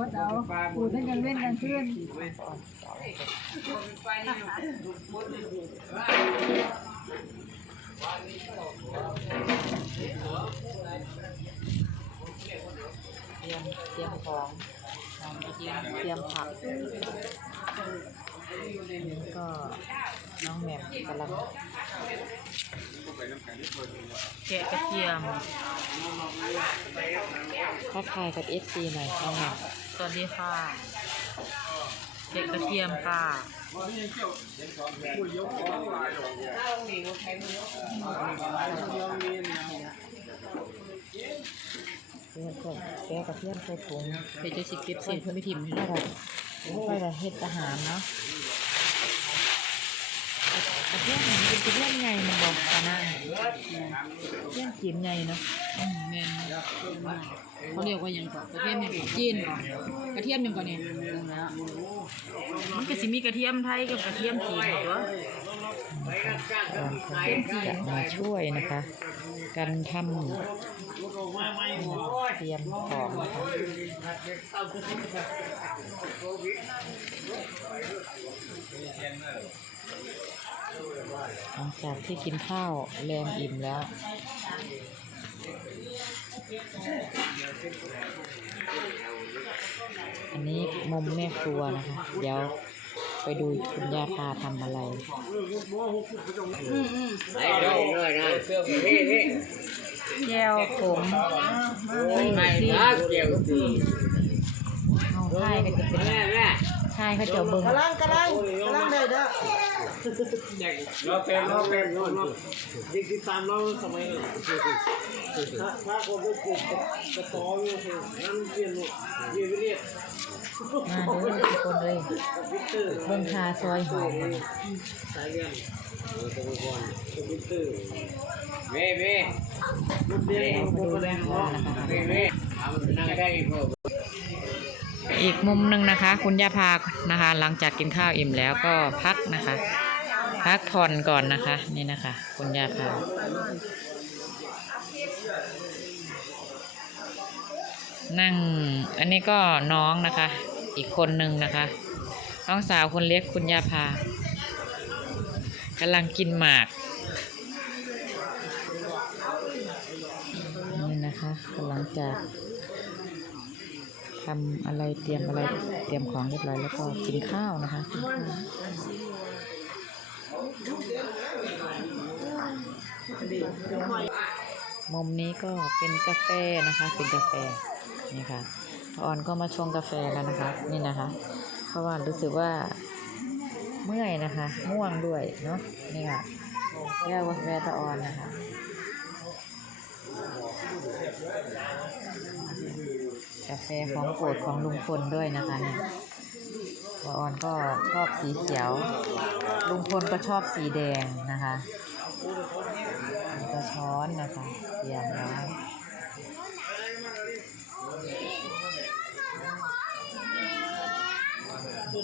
วดเอาปูทั้กันเว้นกันขึ้นเตรียมเตรียมของเตรียมเตรียมผักนี่ก็น้องแหม่มกำลังแกะกระเทียมทักทายกับ FC หน่อยน้องแหม่ม สวัสดีค่ะเกะกระเทียมค่ะเกะก่อนแกกระเทียมใส่ถุงเดี๋ยวจะสิเก็บเศษเพื่อไม่ถิ่มให้ได้ไปแต่เห็ดอาหารเนาะ กระเทียมมันเป็นกระเทียมไงมันบอกกันนะกระเทียงจีนไงเนาะอืมแม่นเขาเรียกว่าหยังก่อนกระเทียมเนี่ยจีนก่อนกระเทียมหยังก่อนเนี่ยนั่นแหละมันก็สิมีกระเทียมไทยกับกระเทียมจีนตัวจะมาช่วยนะคะ การทำเตรียมของหลังจากที่กินข้าวแรงอิ่มแล้วอันนี้มุมแม่ครัวนะคะ เดี๋ยว ไปดูคุณย่าพาทำอะไรแก้วผมไม่นะเกี่ยวกับเอาค่ายก็จะเป็นค่ายเขาเจะเบิ้งกำลังกำลังกำลังได้เด้อเราเป็นเราเป็นเราดิจิตามเราสมัยนั้นถ้าถ้าคนพวกกลุ่มกระต่ออยู่สินั่นเปลี่ยนหมดเรียนเรียน มาเด้อทุกคนเลยเบิ้งคาซอยหอมสายเรียนสมัยก่อนคอมพิวเตอร์เว้เว้มันเรียนมามันดูก็แม่เรียนครัวเว้เว้นั่งได้พออีกมุมหนึ่งนะคะ คุณย่าพานะคะ หลังจากกินข้าวอิ่มแล้วก็พักนะคะ พักผ่อนก่อนนะคะ นี่นะคะ คุณย่าพานั่งอันนี้ก็น้องนะคะ อีกคนหนึ่งนะคะ น้องสาวคนเล็กคุณยาพากำลังกินหมากนี่นะคะหลังจากทำอะไรเตรียมอะไรเตรียมของเรียบร้อยแล้วก็กินข้าวนะคะมุมนี้ก็เป็นกาแฟนะคะ เป็นกาแฟนี่ค่ะ ออนก็มาชงกาแฟแล้วนะคะ นี่นะคะ เพราะว่ารู้สึกว่าเมื่อยนะคะง่วงด้วยเนาะนี่ค่ะแก้วกาแฟตะออนนะคะกาแฟของโปรดของลุงพลด้วยนะคะเนี่ยปาออนก็ชอบสีเขียว ลุงพลก็ชอบสีแดงนะคะนี่ก็ช้อนนะคะเตรียมไว้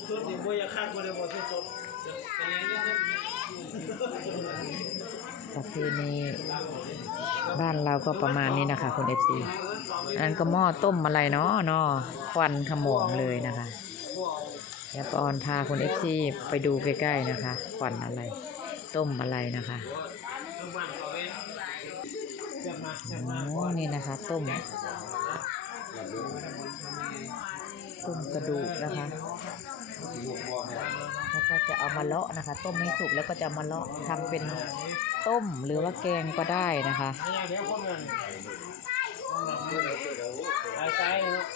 สุดนี่บ่อยากคักบ่ได้บ่สุดๆเป็นยังไงเนี่ยประเพณีบ้านเราก็ประมาณนี้นะคะคุณเอฟซีอันนั้นก็หม้อต้มอะไรเนาะเนาะควันขโมงเลยนะคะเดี๋ยวปออนพาคุณเอฟซีไปดูใกล้ๆนะคะควันอะไร ต้มอะไรนะคะโอ้นี่นะคะ ต้ม ต้มกระดูกนะคะ แล้วก็จะเอามาเลาะนะคะ ต้มให้สุกแล้วก็จะมาเลาะทำเป็นต้มหรือว่าแกงก็ได้นะคะเดี๋ยวคนนั้ายใจเนาะ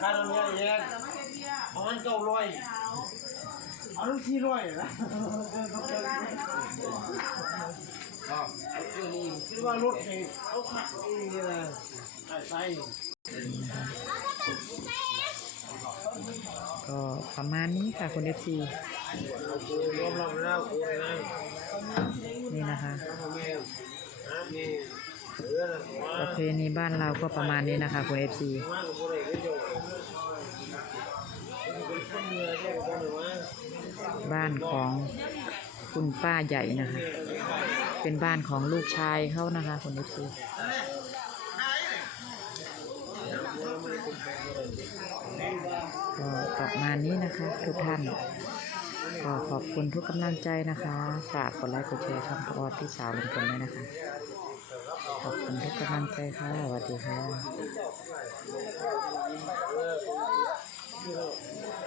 ค่าน้ำยาแยกเอามันเก้าร้อยเอาลูกสี่ร้อยนะคิดว่ารถเองเขาขับเองนี่แหลยใจก็ ประมาณนี้ค่ะคุณเอฟซีนี่นะคะพ่อแม่นะเออนะมาประเพณีบ้านเราก็ประมาณนี้นะคะคุณเอฟซีบ้านของคุณป้าใหญ่นะคะ เป็นบ้านของลูกชายเขานะคะคุณเอฟซี ประมาณนี้นะคะ ทุกท่านขอขอบคุณทุกกำลังใจนะคะ ฝากกดไลค์กดแชร์ช่องพอพี่สาวลุงคนด้วยนะคะ ขอบคุณทุกกำลังใจค่ะสวัสดีค่ะ